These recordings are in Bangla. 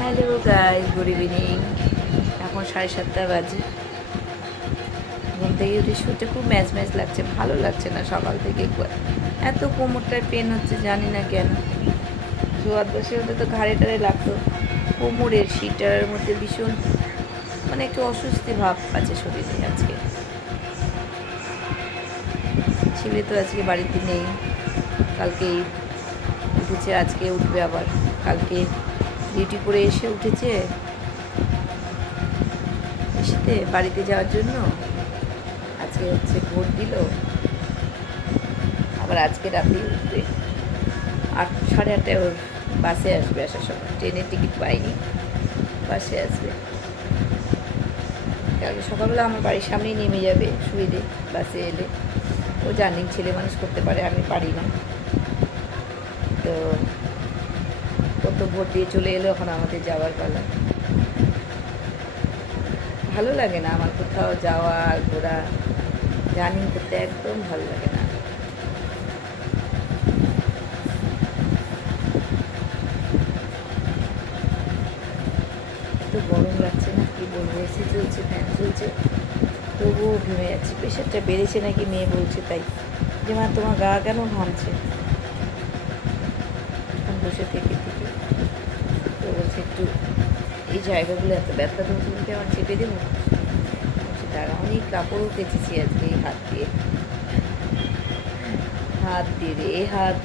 Hello guys, good evening. এখন 7:30 বাজে। ঘুম থেকে উঠে শুতে খুব ম্যাচ ম্যাচ লাগছে, ভালো লাগছে না সকাল থেকে। এত কোমরটায় পেন হচ্ছে, জানি না কেন। শোয়ার বসে হতে তো ঘাড়ে টাড়ে লাগতো, কোমরের শীটার মধ্যে ভীষণ মানে একটু অস্বস্তি ভাব আছে শরীরে আজকে। ছেলে তো আজকে বাড়িতে নেই, কালকেই উঠেছে, আজকে উঠবে আবার। কালকে ডিউটি করে এসে উঠেছে, এসেতে বাড়িতে যাওয়ার জন্য আজকে হচ্ছে ভোট দিল, আবার আজকে রাতেই উঠবে। 8, 8:30টায় ওর বাসে আসবে, আসার সময় ট্রেনের টিকিট পাইনি, বাসে আসবে। কালকে সকালবেলা আমার বাড়ির সামনেই নেমে যাবে, সুবিধে বাসে এলে। ও জানি ছেলে মানুষ করতে পারে, আমি পারি না। তো কত ভোট দিয়ে চলে এলো, এখন আমাদের যাওয়ার পালা। ভালো লাগে না আমার কোথাও যাওয়া ঘোরা, রানিং করতে একদম ভালো লাগে না। এত গরম লাগছে না, কি বলবো, এসি চলছে, ফ্যান চলছে, তবুও ঘেমে যাচ্ছে। প্রেশারটা বেড়েছে নাকি মেয়ে বলছে, তাই যে মা তোমার গা কেন ঘামছে এখন বসে থেকে থেকে। তো বলছে একটু এই জায়গাগুলো এত ব্যথা ধরছে, তোমাকে আমার চেপে দেবো। বলছে তারা অনেক কাপড়ও কেচেছি আজকে এই হাত দিয়ে, হাত দিয়ে দে, এ হাত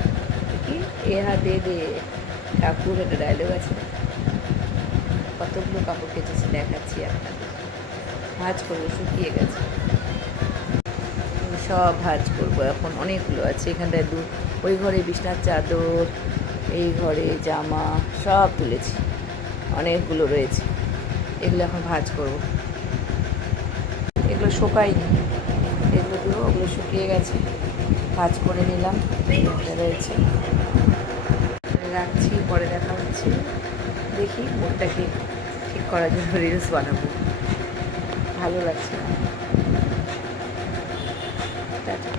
কি, এ হাত দিয়ে দে ঠাকুর, একটা ডায়লগ আছে। কতগুলো কাপড় কেচেছি দেখাচ্ছি আপনাদের। ভাঁজ করবো, শুকিয়ে গেছে, সব ভাঁজ করবো এখন। অনেকগুলো আছে এখানটায়, ওই ঘরে বিছনার চাদর, এই ঘরে জামা সব তুলেছি, অনেকগুলো রয়েছে, এগুলো এখন ভাঁজ করবো। এগুলো শুকায়নি, এগুলো দেবো, ওগুলো শুকিয়ে গেছে, ভাঁজ করে নিলাম। রয়েছে, রাখছি, পরে দেখা হচ্ছে। দেখি মুখটাকে ঠিক করার জন্য রিলস বানাবো, ভালো লাগছে না। টাটা।